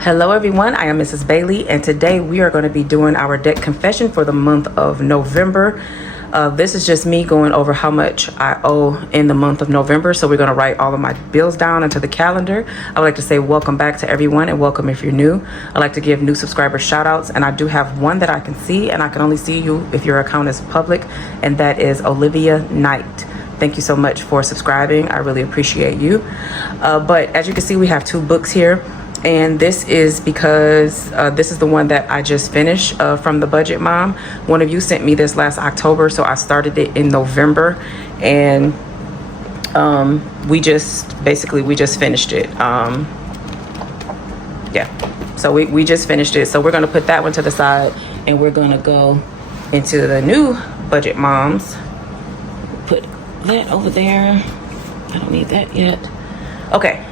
Hello everyone, I am Mrs. Bailey, and today we are going to be doing our debt confession for the month of November. This is just me going over how much I owe in the month of November. So we're going to write all of my bills down into the calendar. I would like to say welcome back to everyone and welcome if you're new. I'd like to give new subscribers shout outs, and I do have one that I can see, and I can only see you if your account is public, and that is Olivia Knight. Thank you so much for subscribing. I really appreciate you. But as you can see, we have two books here. And this is because this is the one that I just finished from the Budget Mom. One of you sent me this last October, so I started it in November, and we just finished it. Yeah, so we just finished it. So we're gonna put that one to the side, and we're gonna go into the new Budget Moms. Put that over there. I don't need that yet. Okay,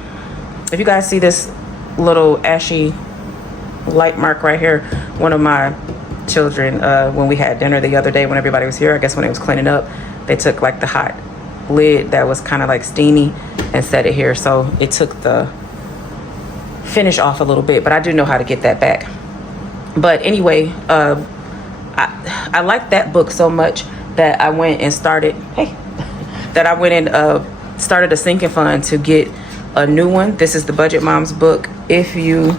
if you guys see this little ashy light mark right here, one of my children, when we had dinner the other day when everybody was here, I guess when it was cleaning up, they took like the hot lid that was kind of like steamy and set it here, so it took the finish off a little bit, but I do know how to get that back. But anyway, I like that book so much that I went and started started a sinking fund to get a new one. This is the Budget Moms book. If you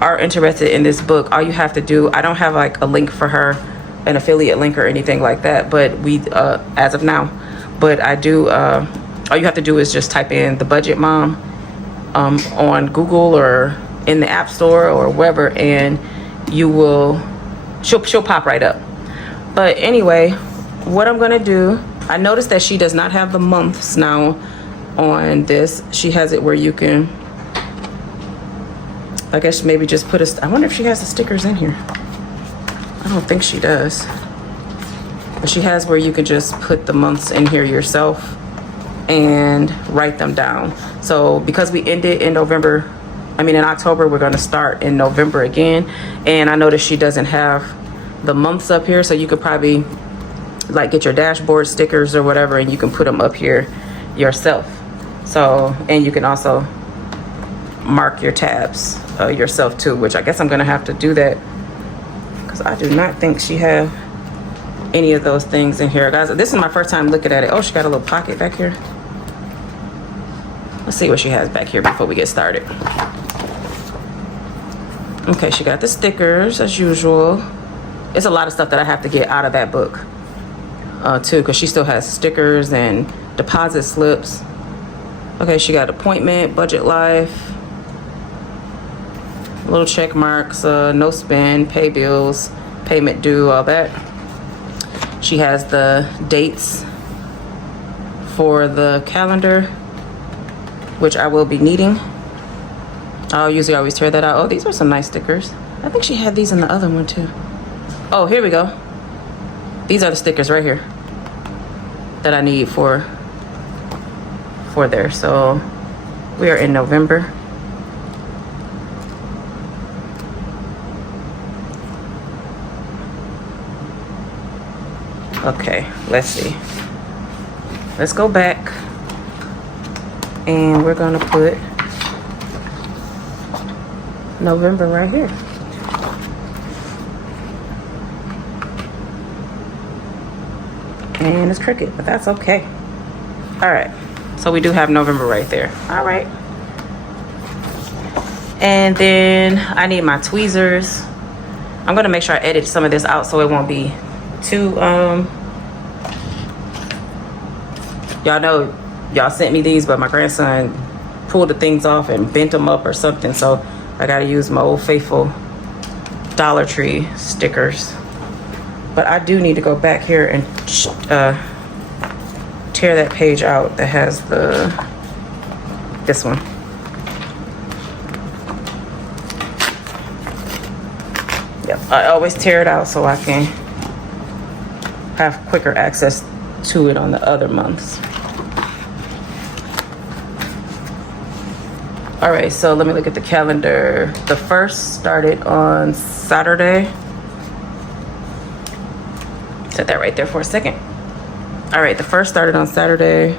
are interested in this book, all you have to do, I don't have like a link for her, an affiliate link or anything like that, but we as of now, but I do, all you have to do is just type in the Budget Mom on Google or in the App Store or wherever, and you will, she'll pop right up. But anyway, what I'm gonna do, I noticed that she does not have the months now on this. She has it where you can, I guess maybe just put I wonder if she has the stickers in here. I don't think she does, but she has where you can just put the months in here yourself and write them down. So because we ended in in October, we're going to start in November again, and I noticed she doesn't have the months up here, so you could probably like get your dashboard stickers or whatever, and you can put them up here yourself. So, and you can also mark your tabs yourself too, which I guess I'm gonna have to do that because I do not think she have any of those things in here, guys. This is my first time looking at it. Oh, she got a little pocket back here. Let's see what she has back here before we get started. Okay, she got the stickers as usual. It's a lot of stuff that I have to get out of that book too, because she still has stickers and deposit slips. Okay, she got appointment, budget life, little check marks, no spend, pay bills, payment due, all that. She has the dates for the calendar, which I will be needing. I'll usually always tear that out. Oh, these are some nice stickers. I think she had these in the other one too. Oh, here we go. These are the stickers right here that I need for there. So we are in November. Okay, let's see. Let's go back, and we're gonna put November right here. And it's crooked, but that's okay. All right, so we do have November right there. All right. And then I need my tweezers. I'm gonna make sure I edit some of this out so it won't be too, y'all know, y'all sent me these, but my grandson pulled the things off and bent them up or something. So I gotta use my old faithful Dollar Tree stickers. But I do need to go back here and tear that page out that has this one. Yep, I always tear it out so I can have quicker access to it on the other months. All right, so let me look at the calendar. The first started on Saturday. Set that right there for a second. All right, the first started on Saturday.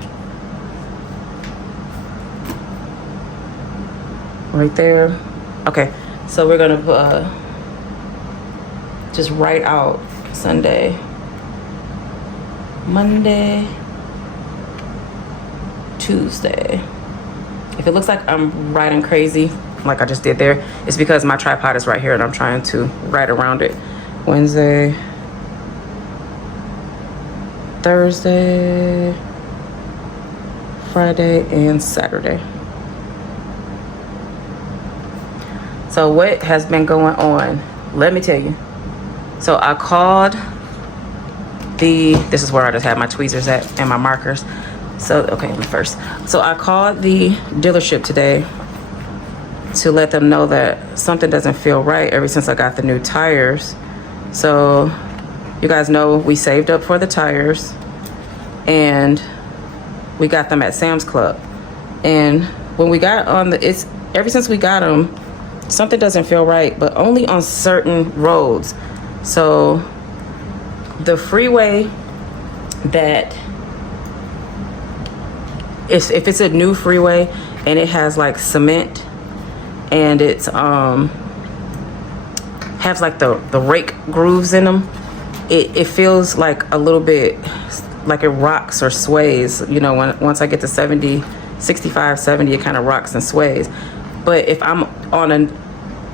Right there. Okay, So we're gonna just write out Sunday, Monday, Tuesday. If it looks like I'm writing crazy, like I just did there, it's because my tripod is right here and I'm trying to write around it. Wednesday, Thursday, Friday, and Saturday. So what has been going on? Let me tell you. So I called this is where I just had my tweezers at and my markers. So, okay, first. So I called the dealership today to let them know that something doesn't feel right ever since I got the new tires. So you guys know we saved up for the tires and we got them at Sam's Club. And when we got on ever since we got them, something doesn't feel right, but only on certain roads. So the freeway that, if it's a new freeway and it has like cement and it's has like the rake grooves in them, it feels like a little bit like it rocks or sways. You know, once I get to 70, 65, 70, it kind of rocks and sways. But if I'm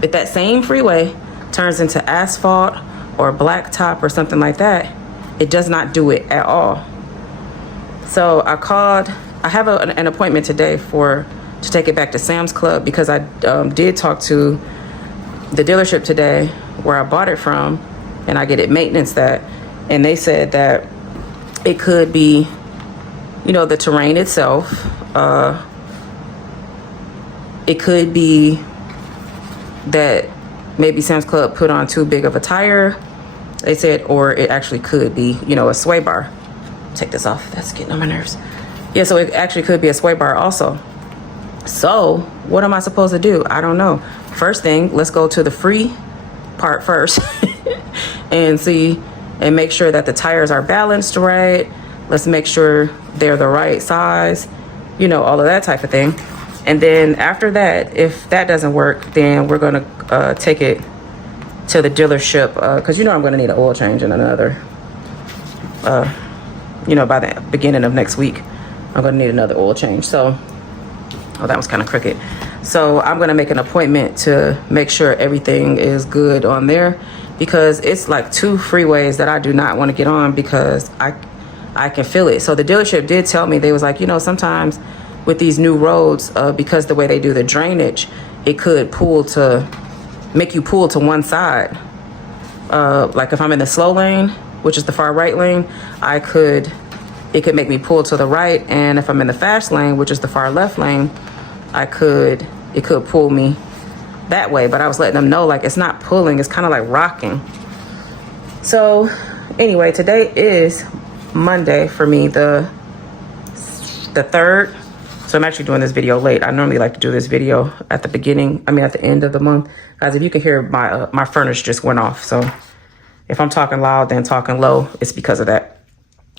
if that same freeway turns into asphalt or blacktop or something like that, it does not do it at all. So I have an appointment today to take it back to Sam's Club because I did talk to the dealership today where I bought it from, and I get it maintenance that, and they said that it could be, you know, the terrain itself. It could be that maybe Sam's Club put on too big of a tire, they said, or it actually could be, you know, a sway bar. Take this off, that's getting on my nerves. Yeah, so it actually could be a sway bar also. So what am I supposed to do? I don't know. First thing, let's go to the free part first and see and make sure that the tires are balanced right. Let's make sure they're the right size, you know, all of that type of thing. And then after that, if that doesn't work, then we're gonna take it to the dealership because you know I'm gonna need an oil change and another, you know, by the beginning of next week, I'm gonna need another oil change. So, oh, that was kind of crooked. So I'm gonna make an appointment to make sure everything is good on there because it's like 2 freeways that I do not want to get on because I can feel it. So the dealership did tell me, they was like, you know, sometimes with these new roads, because the way they do the drainage, it could make you pull to one side. Like if I'm in the slow lane, which is the far right lane, it could make me pull to the right. And if I'm in the fast lane, which is the far left lane, it could pull me that way. But I was letting them know, like, it's not pulling, it's kind of like rocking. So anyway, today is Monday for me, the 3rd. So I'm actually doing this video late. I normally like to do this video at the end of the month. Guys, if you can hear my furnace just went off. So if I'm talking loud, then talking low, it's because of that.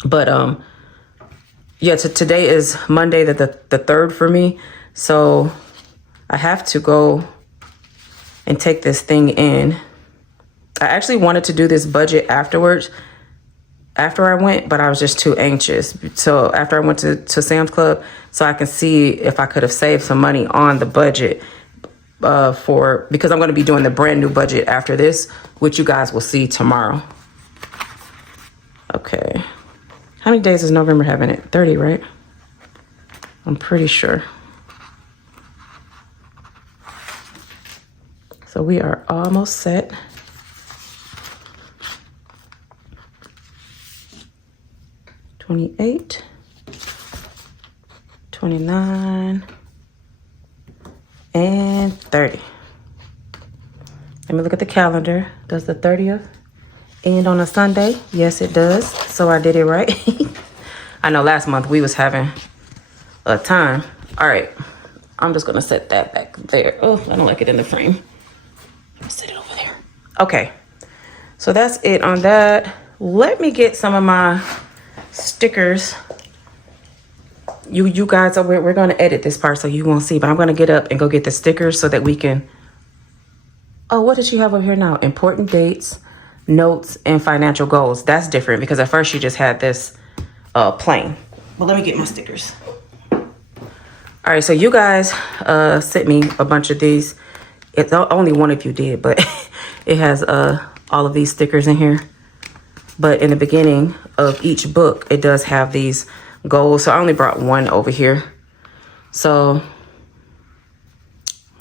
But yeah, today is Monday, the 3rd for me. So I have to go and take this thing in. I actually wanted to do this budget afterwards, after I went, but I was just too anxious. So after I went to Sam's Club, so I can see if I could have saved some money on the budget because I'm going to be doing the brand new budget after this, which you guys will see tomorrow. Okay. How many days is November having it? 30, right? I'm pretty sure. So we are almost set. $28, $29, and $30. Let me look at the calendar. Does the 30th end on a Sunday? Yes, it does. So I did it right. I know last month we was having a time. All right. I'm just going to set that back there. Oh, I don't like it in the frame. I'm going to set it over there. Okay. So that's it on that. Let me get some of my stickers. You guys, we're going to edit this part so you won't see, but I'm going to get up and go get the stickers so that we can Oh, what does she have over here now? Important dates, notes, and financial goals. That's different because at first she just had this plain. But let me get my stickers. All right, so you guys sent me a bunch of these. It's only one of you did, but it has all of these stickers in here. But in the beginning of each book, it does have these goals. So I only brought one over here. So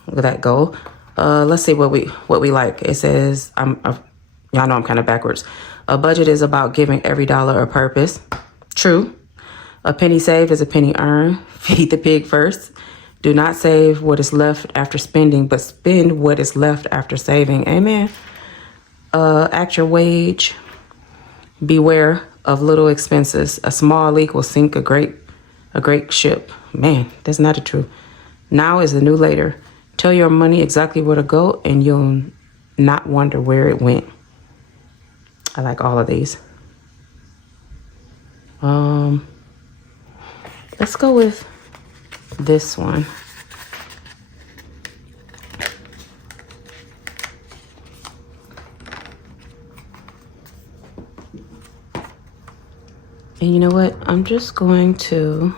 look at that goal. Let's see what we like. It says, y'all know I'm kind of backwards. A budget is about giving every dollar a purpose. True. A penny saved is a penny earned. Feed the pig first. Do not save what is left after spending, but spend what is left after saving. Amen. Act your wage. Beware of little expenses. A small leak will sink a great ship. Man, that's not the truth. Now is the new later. Tell your money exactly where to go, and you'll not wonder where it went. I like all of these. Let's go with this one. And you know what? I'm just going to,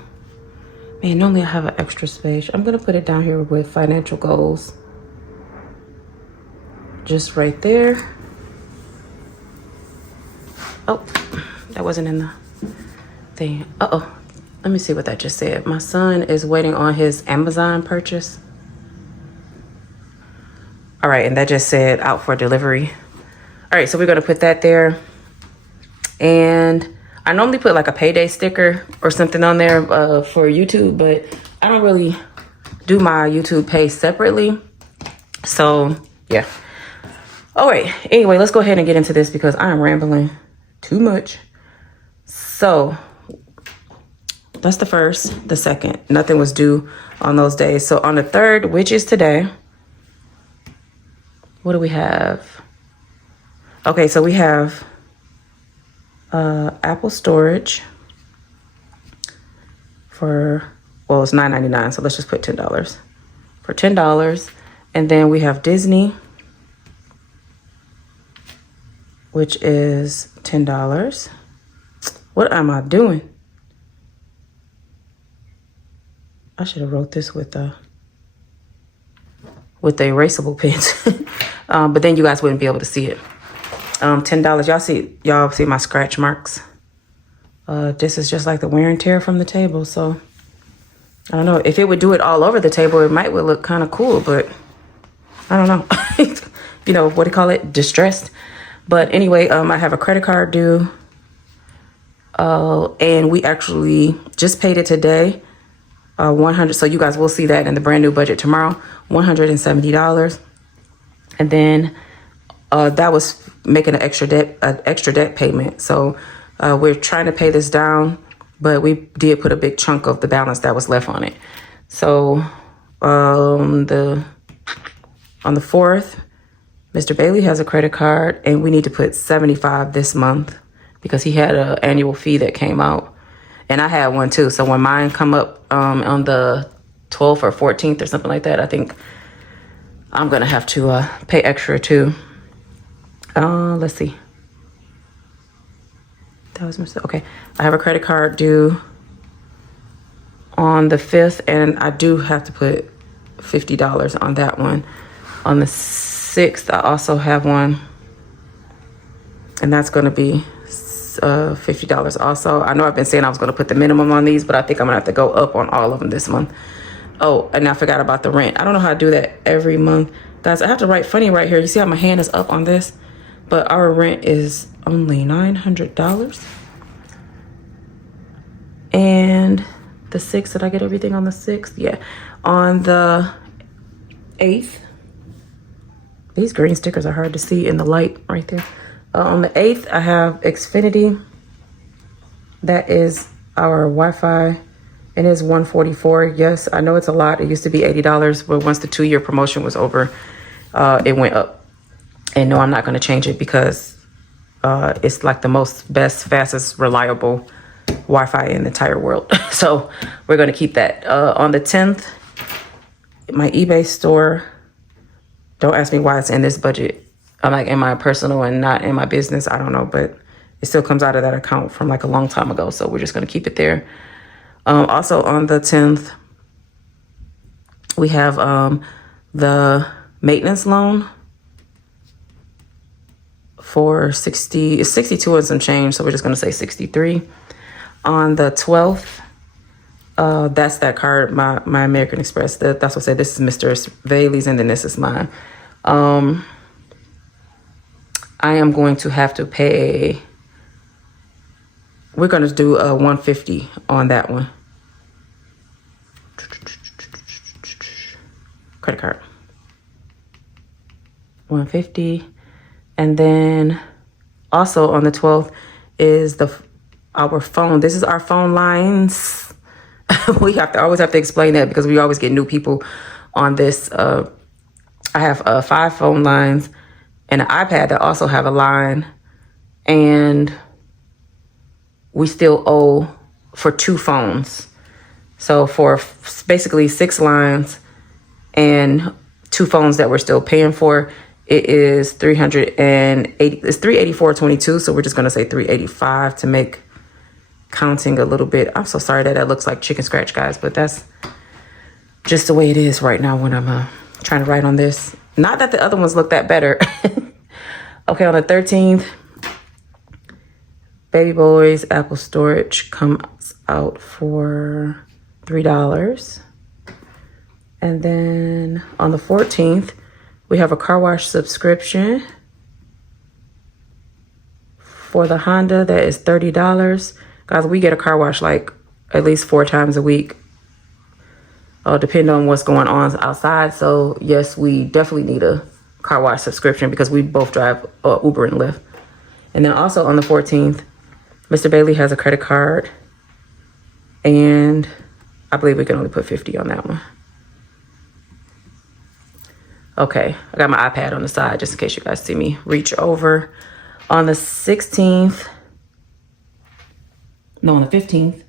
man, normally I have an extra space. I'm going to put it down here with financial goals. Just right there. Oh, that wasn't in the thing. Uh-oh. Let me see what that just said. My son is waiting on his Amazon purchase. All right, and that just said out for delivery. All right, so we're going to put that there. And I normally put like a payday sticker or something on there for YouTube, but I don't really do my YouTube pay separately. So, yeah. All right, anyway, let's go ahead and get into this because I am rambling too much. So, that's the first. The second, nothing was due on those days. So on the third, which is today, what do we have? Okay, so we have Apple storage for, well, it's $9.99. So let's just put $10 for $10. And then we have Disney, which is $10. What am I doing? I should have wrote this with the erasable pens, but then you guys wouldn't be able to see it. $10. Y'all see my scratch marks. This is just like the wear and tear from the table. So I don't know if it would do it all over the table. It might would look kind of cool, but I don't know. You know what do you call it? Distressed. But anyway, I have a credit card due, and we actually just paid it today. 100. So you guys will see that in the brand new budget tomorrow. $170, and then that was making an extra debt payment. So we're trying to pay this down, but we did put a big chunk of the balance that was left on it. So on the 4th, Mr. Bailey has a credit card, and we need to put $75 this month because he had an annual fee that came out. And I had one too. So when mine come up on the 12th or 14th or something like that, I think I'm going to have to pay extra too. Let's see. That was mistake. Okay. I have a credit card due on the 5th, and I do have to put $50 on that one. On the 6th, I also have one, and that's going to be $50 also. I know I've been saying I was going to put the minimum on these, but I think I'm gonna have to go up on all of them this month. Oh, and I forgot about the rent. I don't know how to do that every month, guys. I have to write funny right here. You see how my hand is up on this, but our rent is only $900. And the 6th, did I get everything on the 6th? Yeah. On the 8th, these green stickers are hard to see in the light right there. On the 8th, I have Xfinity. That is our Wi-Fi. It is $144. Yes, I know it's a lot. It used to be $80, but once the 2-year promotion was over, it went up. And no, I'm not going to change it because it's like the best, fastest, reliable Wi-Fi in the entire world. So we're going to keep that. On the 10th, my eBay store Don't ask me why it's in this budget. I'm like in my personal and not in my business. I don't know, but it still comes out of that account from like a long time ago. So we're just going to keep it there. Also on the 10th, we have the maintenance loan for 60, it's 62 and some change. So we're just going to say 63. On the 12th, that's that card, my American Express. That's what I said. This is Mr. Bailey's, and then this is mine. I am going to have to pay. We're going to do a 150 on that one. Credit card. 150. And then also on the 12th is our phone. This is our phone lines. We always have to explain that because we always get new people on this. I have 5 phone lines and an iPad that also have a line, and we still owe for 2 phones. So for basically 6 lines and 2 phones that we're still paying for, it is $380. It's $384.22. So we're just gonna say $385 to make counting a little bit. I'm so sorry that looks like chicken scratch, guys, but that's just the way it is right now when I'm trying to write on this. Not that the other ones look that better. Okay, on the 13th, Baby Boys Apple Storage comes out for $3. And then on the 14th, we have a car wash subscription for the Honda that is $30. Guys, we get a car wash like at least 4 times a week. Depending on what's going on outside. So yes, we definitely need a car wash subscription because we both drive Uber and Lyft. And then also on the 14th, Mr. Bailey has a credit card, and I believe we can only put 50 on that one. Okay, I got my iPad on the side just in case you guys see me reach over. On the 16th, no, on the 15th,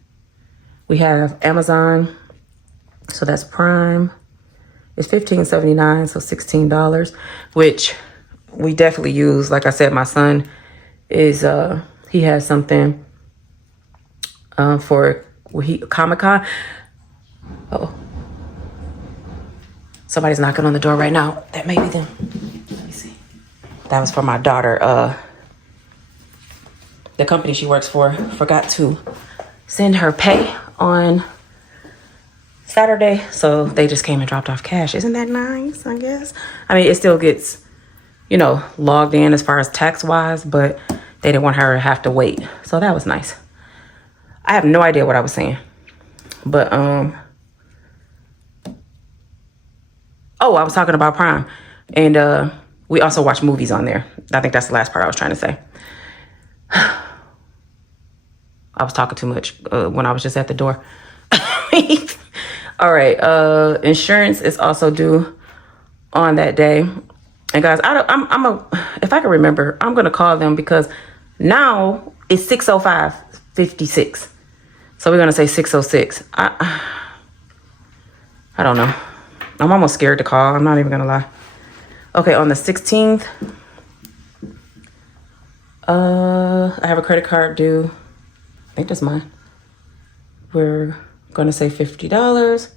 we have Amazon. So that's Prime. It's $15.79, so $16, which we definitely use. Like I said, my son is he has something for Comic-Con. Oh, somebody's knocking on the door right now. That may be them. Let me see. That was for my daughter. The company she works for forgot to send her pay on Saturday, so they just came and dropped off cash. Isn't that nice? I guess. I mean, it still gets, logged in as far as tax wise, but they didn't want her to have to wait, so that was nice. I have no idea what I was saying, but I was talking about Prime, and we also watch movies on there. I think that's the last part I was trying to say. I was talking too much when I was just at the door. All right, insurance is also due on that day. And guys, if I can remember, I'm gonna call them because now it's 6:05:56. So we're gonna say 6:06. I don't know. I'm almost scared to call. I'm not even gonna lie. Okay, on the 16th, I have a credit card due. I think that's mine. We're going to say $50.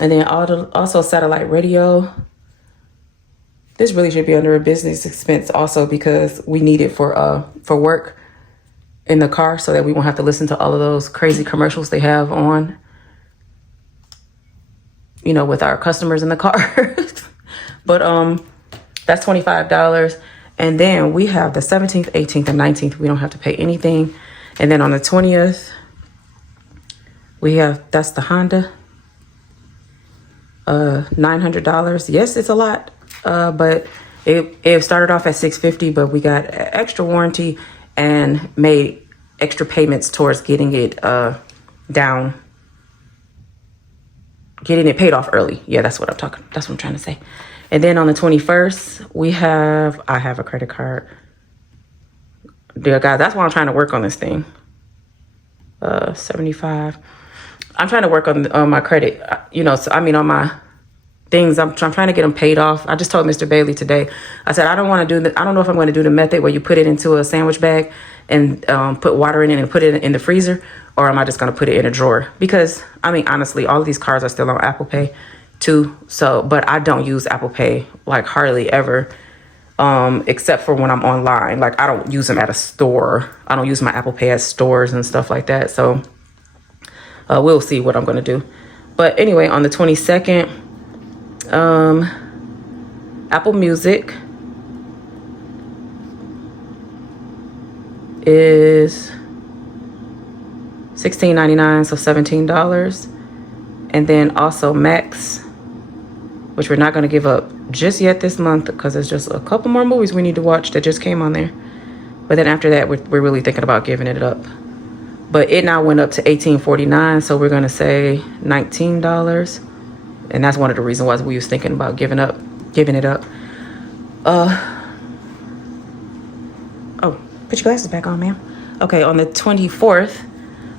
And then also satellite radio. This really should be under a business expense also because we need it for work in the car so that we won't have to listen to all of those crazy commercials they have on, with our customers in the car. But that's $25. And then we have the 17th, 18th, and 19th. We don't have to pay anything. And then on the 20th, that's the Honda, $900. Yes, it's a lot, but it started off at $650, but we got extra warranty and made extra payments towards getting it getting it paid off early. Yeah, that's what I'm trying to say. And then on the 21st, I have a credit card. Dear guys, that's why I'm trying to work on this thing. 75. I'm trying to work on my credit, on my things. I'm trying to get them paid off. I just told Mr. Bailey today. I said I don't want to do I don't know if I'm going to do the method where you put it into a sandwich bag and put water in it and put it in the freezer, or am I just going to put it in a drawer? Because I mean, honestly, all of these cards are still on Apple Pay too. So, but I don't use Apple Pay like hardly ever, except for when I'm online. Like I don't use them at a store. I don't use my Apple Pay at stores and stuff like that. So we'll see what I'm going to do. But anyway, on the 22nd, Apple Music is $16.99, so $17. And then also Max, which we're not going to give up just yet this month because there's just a couple more movies we need to watch that just came on there. But then after that, we're really thinking about giving it up. But it now went up to $18.49, so we're going to say $19. And that's one of the reasons why we was thinking about giving it up. Oh, put your glasses back on, ma'am. Okay, on the 24th,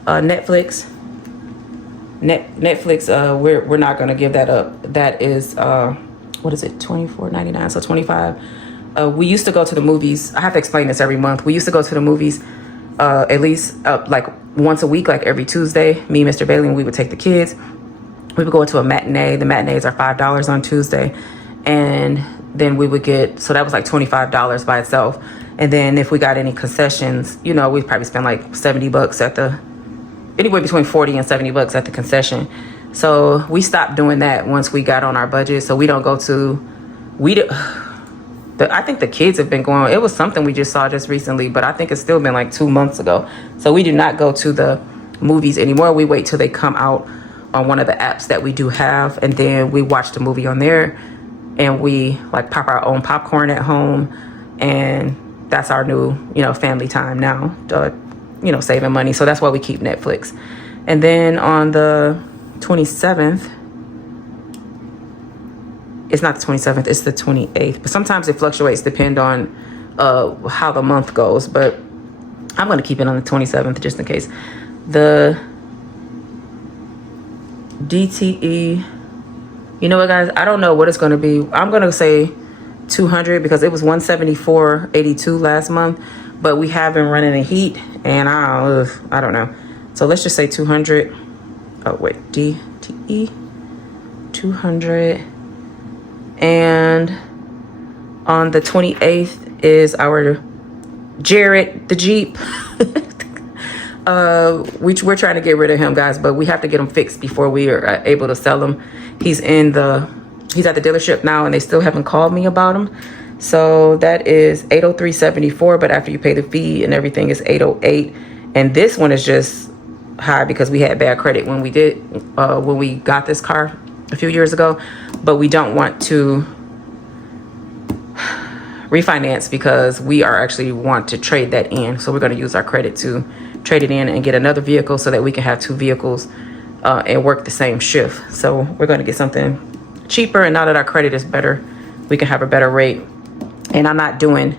Netflix, we're not going to give that up. That is, what is it, $24.99, so $25. We used to go to the movies. I have to explain this every month. We used to go to the movies at least like once a week, like every Tuesday. Me, Mr. Bailey, and we would take the kids. We would go to a matinee. The matinees are $5 on Tuesday. And then we would get, so that was like $25 by itself. And then if we got any concessions, you know, we'd probably spend like $70 at anywhere between $40 and $70 at the concession. So we stopped doing that once we got on our budget. So we don't go to, I think the kids have been going, it was something we just saw just recently, but I think it's still been like 2 months ago. So we do not go to the movies anymore. We wait till they come out on one of the apps that we do have, and then we watch the movie on there, and we like pop our own popcorn at home, and that's our new, you know, family time now, you know, saving money. So that's why we keep Netflix. And then on the 27th, it's not the 27th, it's the 28th. But sometimes it fluctuates depend on how the month goes. But I'm going to keep it on the 27th just in case. The DTE, you know what, guys? I don't know what it's going to be. I'm going to say 200 because it was 174.82 last month. But we have been running in heat, and I don't know. So let's just say 200. Oh, wait. DTE. 200. And on the 28th is our Jared, the Jeep. We're trying to get rid of him, guys, but we have to get him fixed before we are able to sell him. He's at the dealership now, and they still haven't called me about him. So that is $803.74, but after you pay the fee and everything, is $808. And this one is just high because we had bad credit when we got this car a few years ago, but we don't want to refinance because we are actually want to trade that in. So we're going to use our credit to trade it in and get another vehicle so that we can have two vehicles and work the same shift. So we're going to get something cheaper, and now that our credit is better, we can have a better rate. And I'm not doing,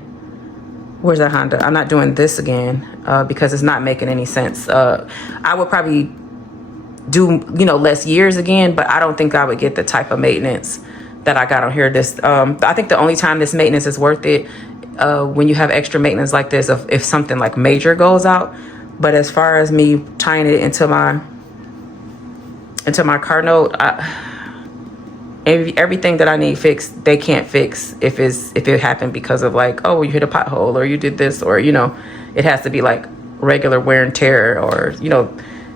where's that Honda? I'm not doing this again because it's not making any sense. I would probably do, you know, less years again, but I don't think I would get the type of maintenance that I got on here. I think the only time this maintenance is worth it when you have extra maintenance like this, if something like major goes out. But as far as me tying it into my car note, everything that I need fixed, they can't fix if it happened because of like, oh, you hit a pothole or you did this, or, you know, it has to be like regular wear and tear or, you know,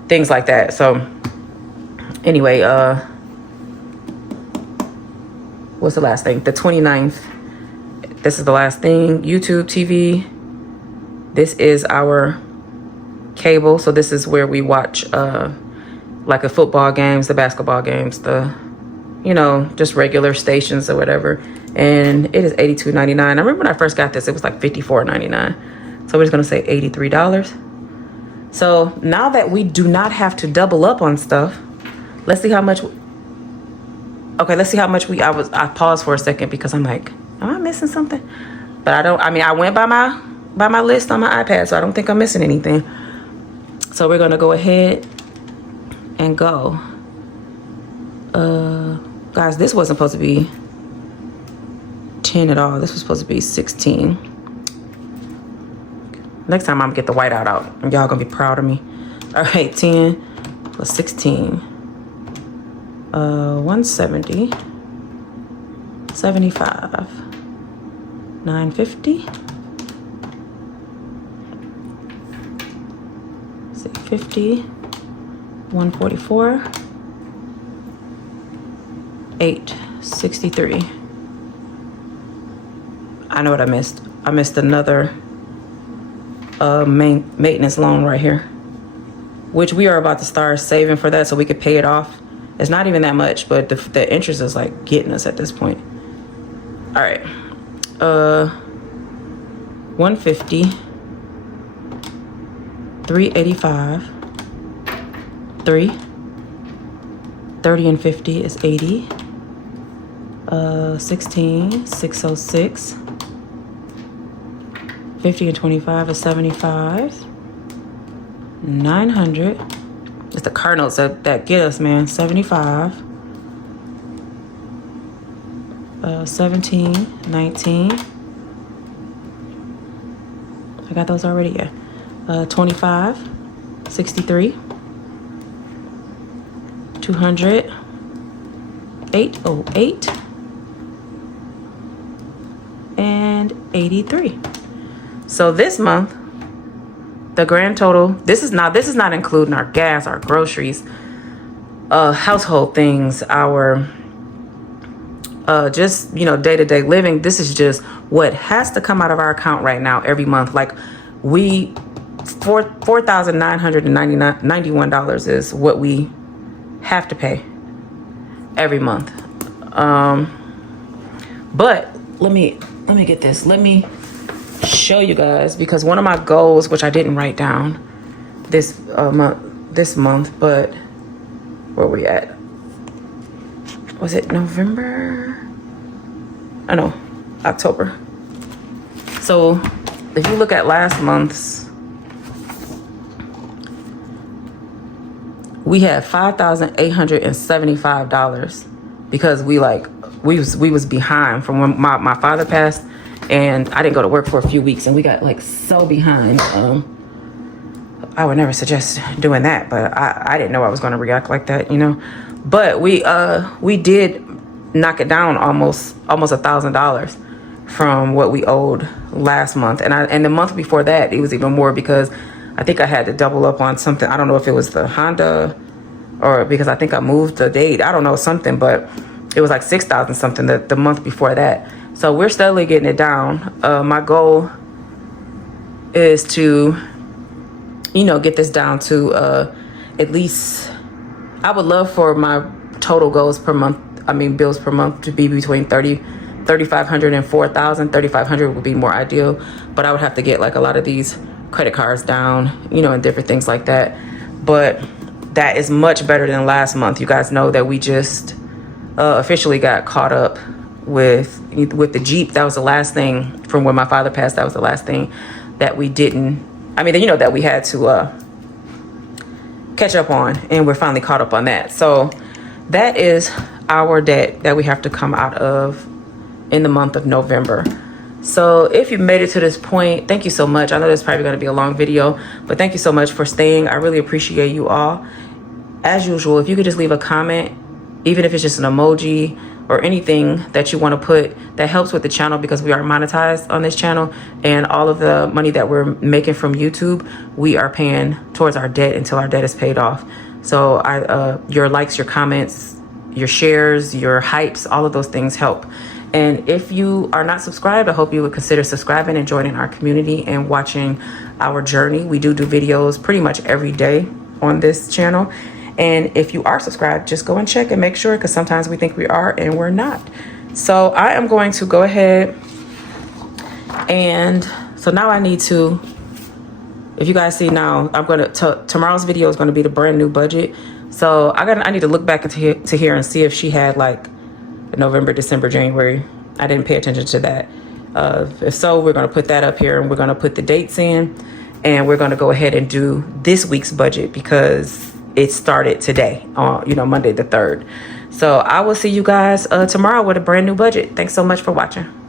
things like that. So anyway, what's the last thing? The 29th. This is the last thing. YouTube TV. This is our cable. So this is where we watch like the football games, the basketball games, the, you know, just regular stations or whatever. And it is $82.99. I remember when I first got this, it was like $54.99. So we're just going to say $83. So now that we do not have to double up on stuff, let's see how much. Okay, let's see how much I paused for a second because I'm like, am I missing something? But I went by my list on my iPad, so I don't think I'm missing anything. So we're going to go ahead and go. Guys, this wasn't supposed to be 10 at all. This was supposed to be 16. Next time I'm gonna get the whiteout out. And y'all gonna be proud of me. All right, 10 plus 16. 170. 75. 950. 650. 144. 863. I know what I missed. I missed another maintenance loan right here, which we are about to start saving for that so we could pay it off. It's not even that much, but the interest is like getting us at this point. All right, 150, 385, 3, 30 and 50 is 80, 16, 606, 50 and 25 is 75, 900. It's the car notes that get us, man. 75, 17, 19. I got those already, yeah. 25, 63, 200, 808, and 83. So this month, the grand total, this is not including our gas, our groceries, household things, our just, you know, day-to-day living. This is just what has to come out of our account right now every month. Like $4,991 is what we have to pay every month. But let me get this. Let me show you guys, because one of my goals, which I didn't write down this month, but where we at? Was it November? I know, October. So if you look at last month's, we had $5,875 because we was behind from when my father passed, and I didn't go to work for a few weeks, and we got like so behind. I would never suggest doing that, but I didn't know I was going to react like that, you know. But we did knock it down almost $1,000 from what we owed last month, and the month before that it was even more, because I think I had to double up on something. I don't know if it was the Honda or because I think I moved the date. I don't know, something, but it was like 6,000 something the month before that. So we're steadily getting it down. My goal is to, you know, get this down to at least, I would love for my total goals per month, bills per month, to be between 3,500 and 4,000. 3,500 would be more ideal, but I would have to get like a lot of these credit cards down, you know, and different things like that. But that is much better than last month. You guys know that we just officially got caught up with the Jeep. That was the last thing from when my father passed. That was the last thing that we didn't, you know, that we had to catch up on, and we're finally caught up on that. So that is our debt that we have to come out of in the month of November. So if you made it to this point, thank you so much. I know this is probably going to be a long video, but thank you so much for staying. I really appreciate you all. As usual, if you could just leave a comment, even if it's just an emoji or anything that you want to put, that helps with the channel, because we are monetized on this channel, and all of the money that we're making from YouTube, we are paying towards our debt until our debt is paid off. So your likes, your comments, your shares, your hypes, all of those things help. And if you are not subscribed, I hope you would consider subscribing and joining our community and watching our journey. We do videos pretty much every day on this channel. And if you are subscribed, just go and check and make sure, because sometimes we think we are and we're not. So I am going to go ahead, and so now I need to, if you guys see now, I'm going to, tomorrow's video is going to be the brand new budget. So I need to look back into here and see if she had like November, December, January. I didn't pay attention to that. If so, we're going to put that up here, and we're going to put the dates in, and we're going to go ahead and do this week's budget, because it started today, you know, Monday the 3rd. So I will see you guys tomorrow with a brand new budget. Thanks so much for watching.